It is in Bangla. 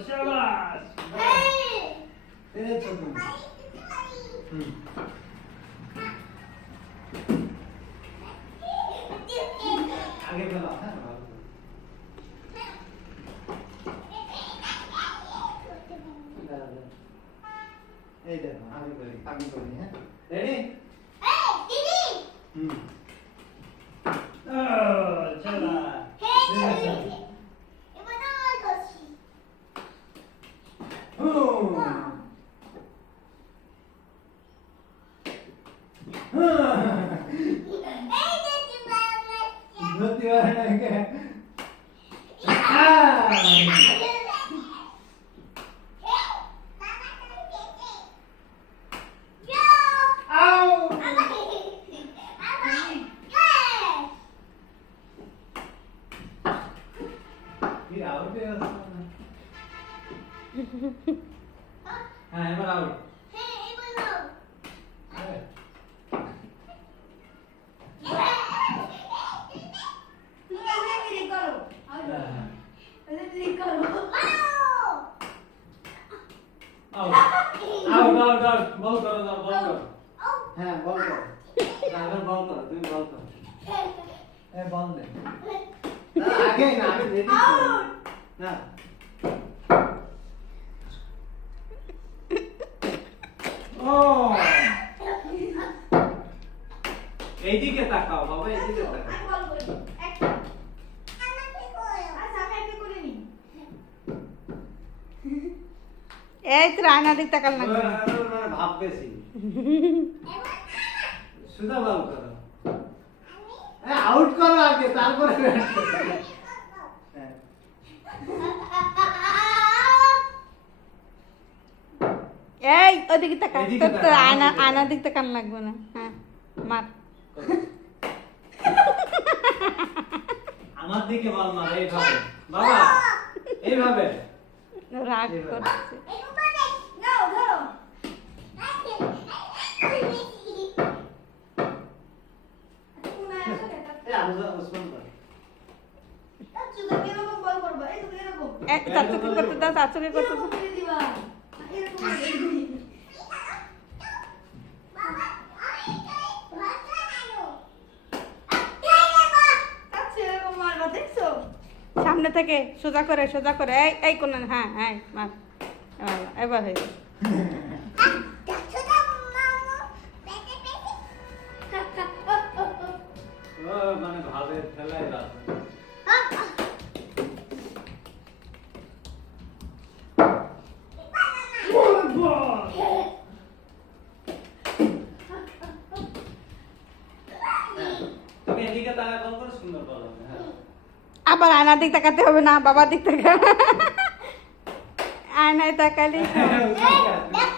शाबाश পেরেছো তুমি আগে ফেলো হ্যাঁ ভালো করে। দাঁড়াও, দাঁড়াও। এই দেখো আমি করি হ্যাঁ রেডি হুম चला धोती वाला क्या फिर आउट भी हो हाँ एमर out out out out ball करो ना बॉल करो हाँ बॉल करो अगर बॉल करो तुम बॉल करो ए बॉल दे ना आगे ना आगे दे दी ना ओ এইদিকে তাকাও বাবা এইদিকে তাকাও এই তো রানা দিক তাকাল না ভাব বেশি সুদা বল করো আউট করো আগে তারপরে এই ওদিকে তাকা এদিকে তো তাকা, আয়না এদিকে আয়না তাকা। দিক তাকান লাগবে না হ্যাঁ মার আমার দিকে বল মার এইভাবে বাবা এইভাবে রাগ এবার। করছে এই আবুজা ওসমান কর চাচুকে করতে দাও চাচুকে করতে দাও সামনে থেকে সোজা করে এই এই কোন হ্যাঁ হ্যাঁ মার এবার হয়েছে ও মানে ভাবে ফেলাই দাও তুমি এদিকে তাকা বল করে সুন্দর বল হ্যাঁ আবার আয়নার দিক তাকাতে হবে না বাবার দিক তাকা আয়নায় তাকালি ওসমান